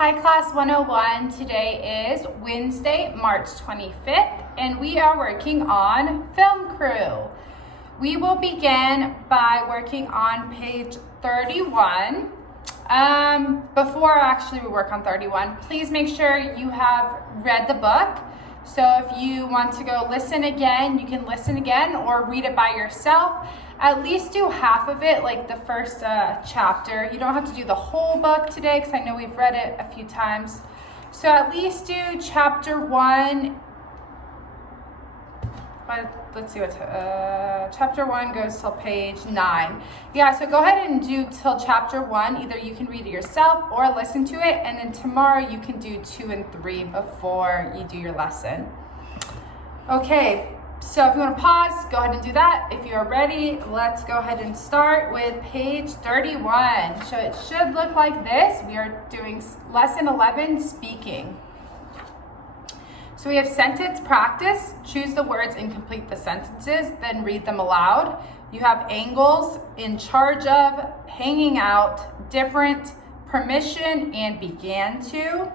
Hi Class 101, today is Wednesday, March 25th, and we are working on film crew. We will begin by working on page 31. Before actually we work on 31, please make sure you have read the book. So if you want to go listen again, you can listen again or read it by yourself. At least do half of it, like the first chapter. You don't have to do the whole book today because I know we've read it a few times. So at least do chapter 1. Let's see chapter 1 goes till page 9. Yeah, so go ahead and do till chapter 1. Either you can read it yourself or listen to it, and then tomorrow you can do 2 and 3 before you do your lesson. Okay, so if you want to pause, go ahead and do that. If you're ready, let's go ahead and start with page 31. So it should look like this. We are doing lesson 11, speaking. So we have sentence practice. Choose the words and complete the sentences, then read them aloud. You have angles, in charge of, hanging out, different, permission, and began to.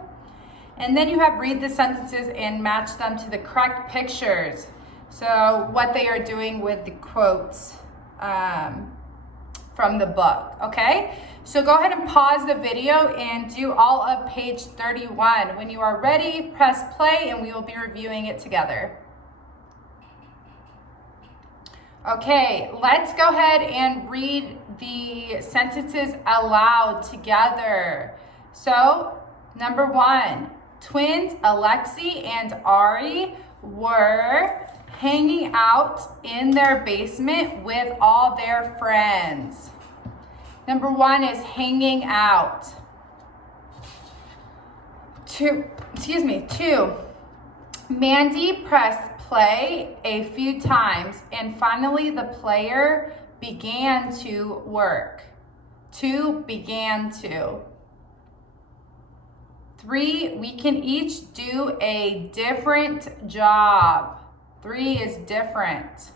And then you have read the sentences and match them to the correct pictures. So what they are doing with the quotes from the book, okay? So go ahead and pause the video and do all of page 31. When you are ready, press play and we will be reviewing it together. Okay, let's go ahead and read the sentences aloud together. So, number 1, twins Alexi and Ari were hanging out in their basement with all their friends. Number 1 is hanging out. 2, Mandy pressed play a few times and finally the player began to work. 2, began to. 3, we can each do a different job. 3 is different.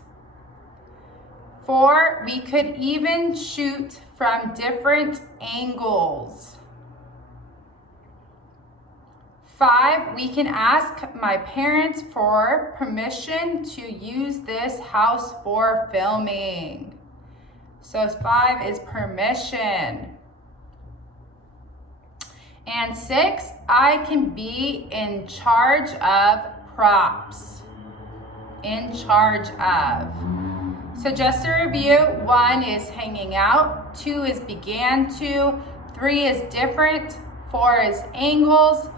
4, we could even shoot from different angles. 5, we can ask my parents for permission to use this house for filming. So 5 is permission. And 6, I can be in charge of props. In charge of. So just to review, 1 is hanging out, 2 is began to, 3 is different, 4 is angles,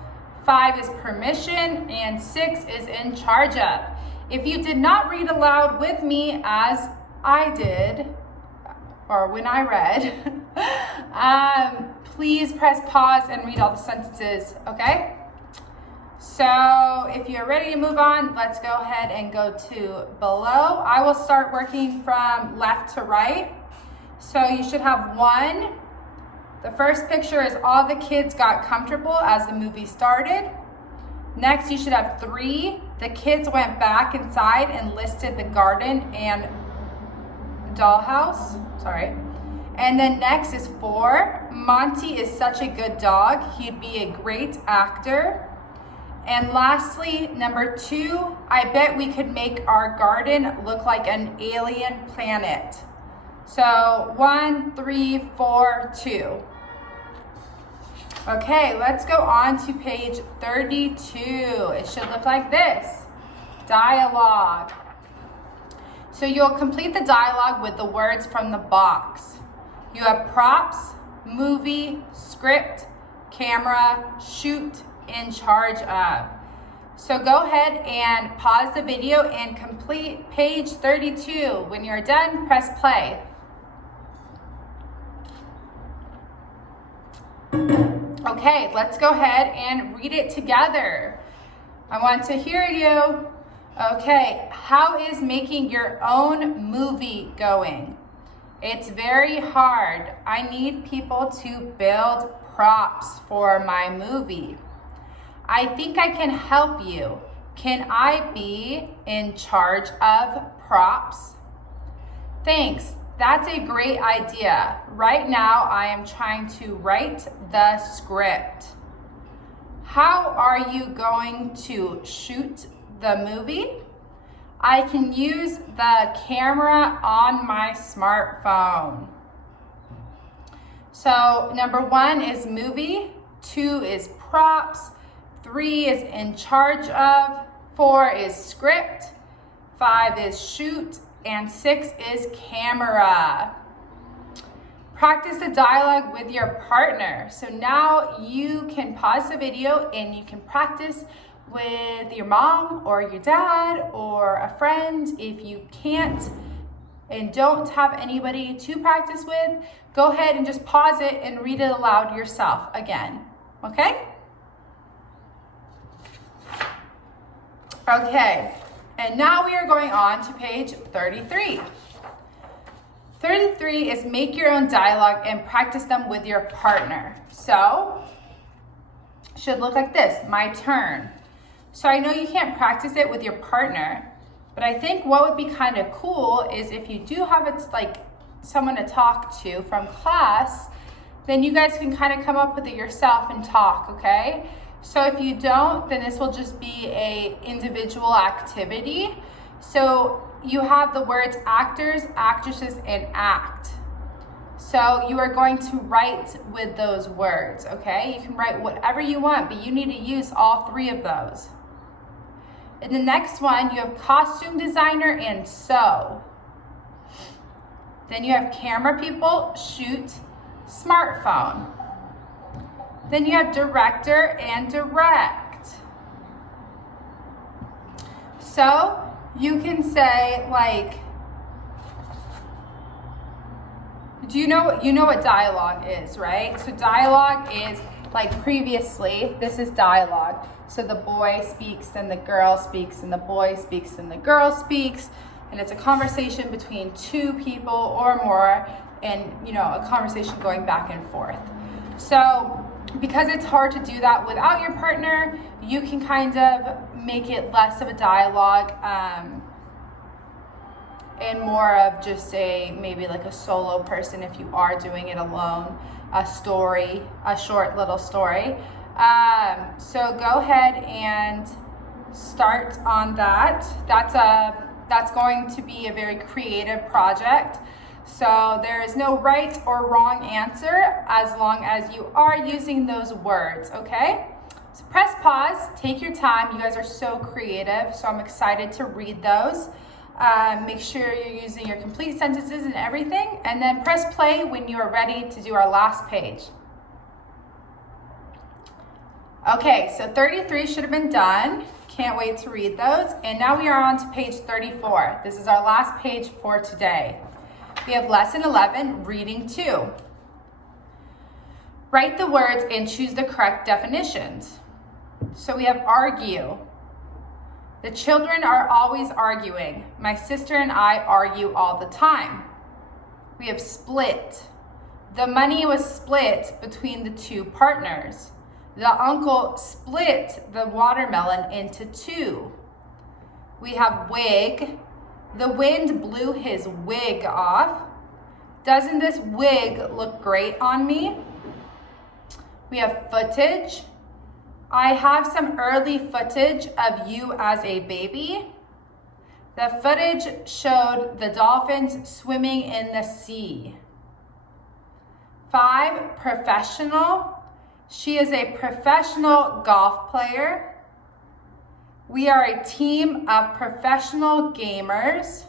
5 is permission, and 6 is in charge of. If you did not read aloud with me as I did, or when I read, please press pause and read all the sentences, okay? So if you're ready to move on, let's go ahead and go to below. I will start working from left to right. So you should have 1. The first picture is all the kids got comfortable as the movie started. Next, you should have 3. The kids went back inside and listed the garden and dollhouse. And then next is 4. Monty is such a good dog. He'd be a great actor. And lastly, number 2, I bet we could make our garden look like an alien planet. So 1, 3, 4, 2. Okay, let's go on to page 32. It should look like this. Dialogue. So you'll complete the dialogue with the words from the box. You have props, movie, script, camera, shoot, in charge of. So go ahead and pause the video and complete page 32. When you're done, press play. Okay, let's go ahead and read it together. I want to hear you. Okay, how is making your own movie going? It's very hard. I need people to build props for my movie. I think I can help you. Can I be in charge of props? Thanks. That's a great idea. Right now, I am trying to write the script. How are you going to shoot the movie? I can use the camera on my smartphone. So number 1 is movie, 2 is props, 3 is in charge of, 4 is script, 5 is shoot, and 6 is camera. Practice the dialogue with your partner. So now you can pause the video and you can practice with your mom or your dad or a friend. If you can't and don't have anybody to practice with, go ahead and just pause it and read it aloud yourself again, okay? Okay, and now we are going on to page 33. 33 is make your own dialogue and practice them with your partner. So, should look like this, my turn. So I know you can't practice it with your partner, but I think what would be kind of cool is if you do have someone to talk to from class, then you guys can kind of come up with it yourself and talk, okay? So if you don't, then this will just be a individual activity. So you have the words actors, actresses, and act. So you are going to write with those words, okay? You can write whatever you want, but you need to use all 3 of those. In the next one, you have costume designer and sew. Then you have camera people, shoot, smartphone. Then you have director and direct. So you can say do you know what dialogue is, right? So dialogue is previously, this is dialogue. So the boy speaks, then the girl speaks, and the boy speaks, and the girl speaks. And it's a conversation between 2 people or more, and a conversation going back and forth. So because it's hard to do that without your partner, you can kind of make it less of a dialogue and more of just maybe a solo person if you are doing it alone, a story, a short little story. So go ahead and start on that. That's going to be a very creative project. So there is no right or wrong answer as long as you are using those words, okay? So press pause, take your time. You guys are so creative, so I'm excited to read those. Make sure you're using your complete sentences and everything, and then press play when you are ready to do our last page. Okay, so 33 should have been done. Can't wait to read those. And now we are on to page 34. This is our last page for today. We have lesson 11, reading 2. Write the words and choose the correct definitions. So we have argue. The children are always arguing. My sister and I argue all the time. We have split. The money was split between the 2 partners. The uncle split the watermelon into 2. We have wig. The wind blew his wig off. Doesn't this wig look great on me? We have footage. I have some early footage of you as a baby. The footage showed the dolphins swimming in the sea. 5, professional. She is a professional golf player. We are a team of professional gamers.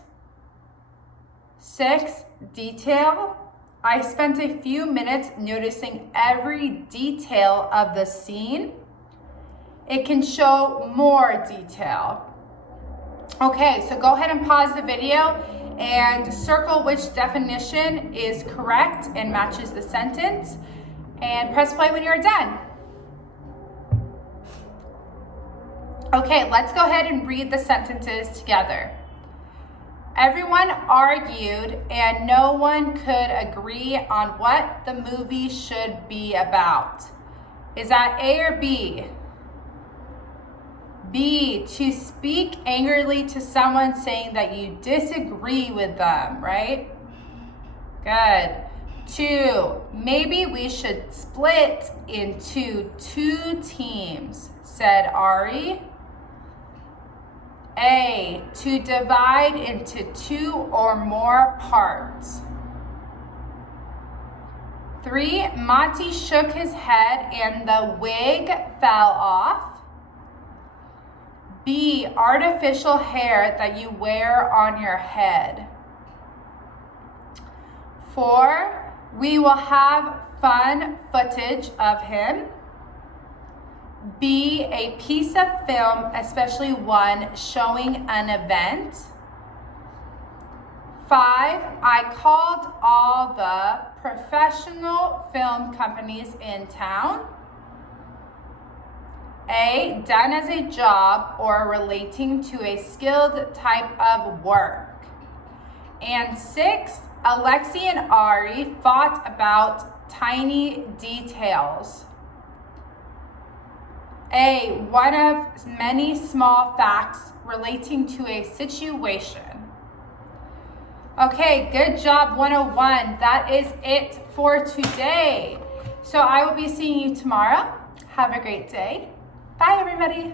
6, detail. I spent a few minutes noticing every detail of the scene. It can show more detail. Okay, so go ahead and pause the video and circle which definition is correct and matches the sentence. And press play when you're done. Okay, let's go ahead and read the sentences together. Everyone argued and no one could agree on what the movie should be about. Is that A or B? B, to speak angrily to someone saying that you disagree with them, right? Good. 2, maybe we should split into 2 teams, said Ari. A, to divide into 2 or more parts. 3, Monty shook his head and the wig fell off. B, artificial hair that you wear on your head. 4, we will have fun footage of him. B, a piece of film, especially one showing an event. 5, I called all the professional film companies in town. A, done as a job or relating to a skilled type of work. And 6, Alexi and Ari fought about tiny details. A, one of many small facts relating to a situation. Okay, good job 101. That is it for today. So I will be seeing you tomorrow. Have a great day. Bye, everybody.